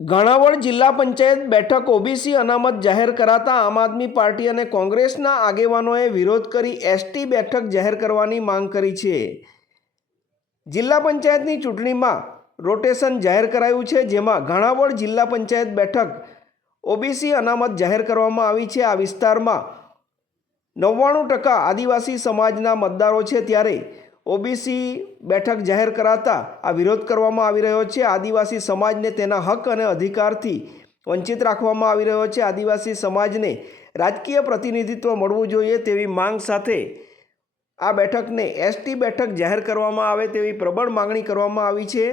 ઘાણાવડ જિલ્લા પંચાયત બેઠક ઓબીસી અનામત જાહેર કરાતા આમ આદમી પાર્ટી અને કોંગ્રેસના આગેવાનોએ વિરોધ કરી એસટી બેઠક જાહેર કરવાની માંગ કરી છે। જિલ્લા પંચાયતની ચૂંટણીમાં રોટેશન જાહેર કરાયું છે, જેમાં ઘાણાવડ જિલ્લા પંચાયત બેઠક ઓબીસી અનામત જાહેર કરવામાં આવી છે। આ વિસ્તારમાં 99% આદિવાસી સમાજના મતદારો છે, ત્યારે ઓબીસી બેઠક જાહેર કરાતા આ વિરોધ કરવામાં આવી રહ્યો છે। આદિવાસી સમાજને તેના હક અને અધિકારથી વંચિત રાખવામાં આવી રહ્યો છે। આદિવાસી સમાજને રાજકીય પ્રતિનિધિત્વ મળવું જોઈએ તેવી માંગ સાથે આ બેઠકને એસટી બેઠક જાહેર કરવામાં આવે તેવી પ્રબળ માંગણી કરવામાં આવી છે।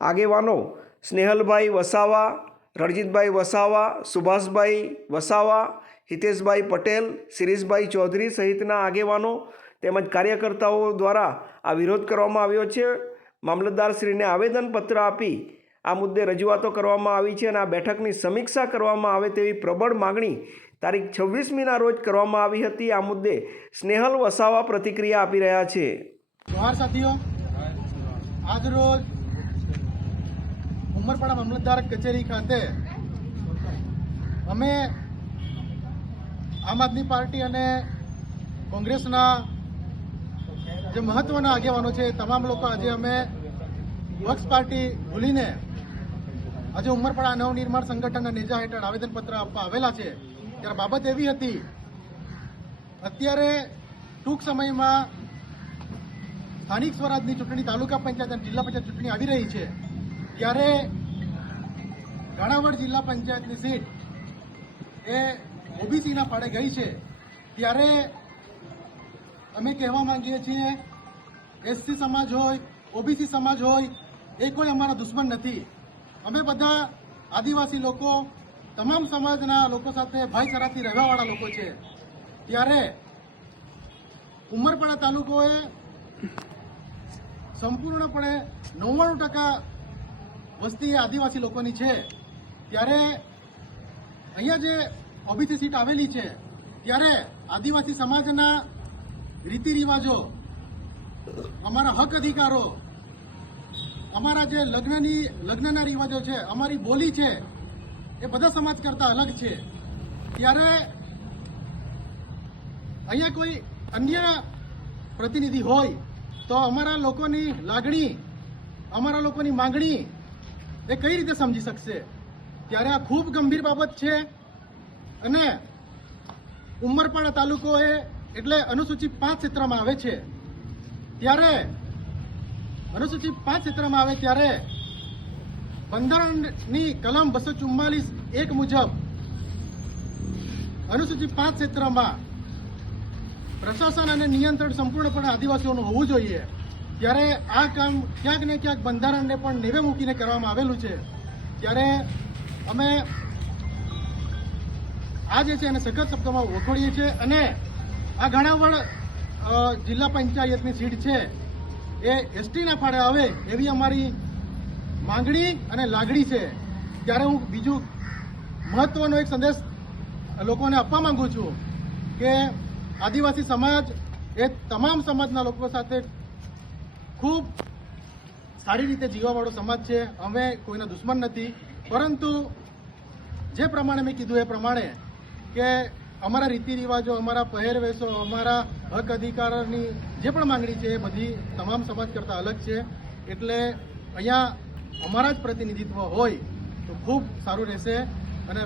આગેવાનો સ્નેહલભાઈ વસાવા, રણજીતભાઈ વસાવા, સુભાષભાઈ વસાવા, હિતેશભાઈ પટેલ, શિરીષભાઈ ચૌધરી સહિતના આગેવાનો તેમજ કાર્યકર્તાઓ દ્વારા આ વિરોધ કરવામાં આવ્યો છે। મામલતદારશ્રીને આવેદનપત્ર આપી આ મુદ્દે રજૂઆતો કરવામાં આવી છે અને આ બેઠકની સમીક્ષા કરવામાં આવે તેવી પ્રબળ માગણી તારીખ 26મીના રોજ કરવામાં આવી હતી। આ મુદ્દે સ્નેહલ વસાવા પ્રતિક્રિયા આપી રહ્યા છે। જોહાર સાથીઓ, આજ રોજ ઉમરપાડા મામલતદાર કચેરી ખાતે અમે આમ આદમી પાર્ટી અને કોંગ્રેસના જે મહત્વના આગેવાનો છે તમામ લોકો આજે અમે પક્ષ પાર્ટી ભૂલીને આજે ઉમરપાડા નવનિર્માણ સંગઠનના નેજા હેઠળ આવેદનપત્ર આપવા આવેલા છે। ત્યારે બાબત એવી હતી, અત્યારે ટૂંક સમયમાં સ્થાનિક સ્વરાજની ચૂંટણી, તાલુકા પંચાયત અને જિલ્લા પંચાયત ચૂંટણી આવી રહી છે। ત્યારે ઘાણાવડ જિલ્લા પંચાયતની સીટ એ ઓબીસીના ફાળે ગઈ છે। ત્યારે અમે કહેવા માંગીએ છીએ, એસસી સમાજ હોય, ઓબીસી સમાજ હોય, એ કોઈ અમારા દુશ્મન નથી। અમે બધા આદિવાસી લોકો, તમામ સમાજના લોકો સાથે ભાઈચારાથી રહેવાવાળા લોકો છે। ત્યારે ઉમરપાડા તાલુકોએ સંપૂર્ણપણે 99% વસ્તી આદિવાસી લોકોની છે। ત્યારે અહીંયા જે ઓબીસી સીટ આવેલી છે, ત્યારે આદિવાસી સમાજના રીતિ રિવાજો, અમારા હક અધિકારો, અમારા જે લગ્નના રિવાજો છે, અમારી બોલી છે, એ બધા સમાજ કરતા અલગ છે। ત્યારે અહીંયા કોઈ અન્ય પ્રતિનિધિ હોય તો અમારા લોકોની લાગણી, અમારા લોકોની માંગણી એ કઈ રીતે સમજી શકશે? ત્યારે આ ખૂબ ગંભીર બાબત છે અને ઉમરપાડા તાલુકો એટલે અનુસૂચિત 5 ક્ષેત્રમાં આવે છે। ત્યારે અનુસૂચિત 5 ક્ષેત્રમાં આવે ત્યારે બંધારણની કલમ 244(1) મુજબ અનુસૂચિત 5 ક્ષેત્રમાં પ્રશાસન અને નિયંત્રણ સંપૂર્ણપણે આદિવાસીઓનું હોવું જોઈએ। ત્યારે આ કામ ક્યાંક ને ક્યાંક બંધારણને પણ નેવે મૂકીને કરવામાં આવેલું છે। ત્યારે અમે આ જે છે એને સખત શબ્દોમાં વખોડીએ છીએ અને આ ઘાણાવડ જિલ્લા પંચાયતની સીટ છે એ એસટીના ફાળે આવે એવી અમારી માંગણી અને લાગણી છે। ત્યારે હું બીજું મહત્વનો એક સંદેશ લોકોને આપવા માંગુ છું કે આદિવાસી સમાજ એ તમામ સમાજના લોકો સાથે ખૂબ સારી રીતે જીવવાવાળો સમાજ છે। અમે કોઈના દુશ્મન નથી, પરંતુ જે પ્રમાણે મેં કીધું એ પ્રમાણે કે અમારા રીતિ રિવાજો, અમારા પહેરવેશો, અમારા હક અધિકારની જે પણ માંગણી છે એ બધી તમામ સમાજ કરતાં અલગ છે। એટલે અહીંયા અમારા જ પ્રતિનિધિત્વ હોય તો ખૂબ સારું રહેશે અને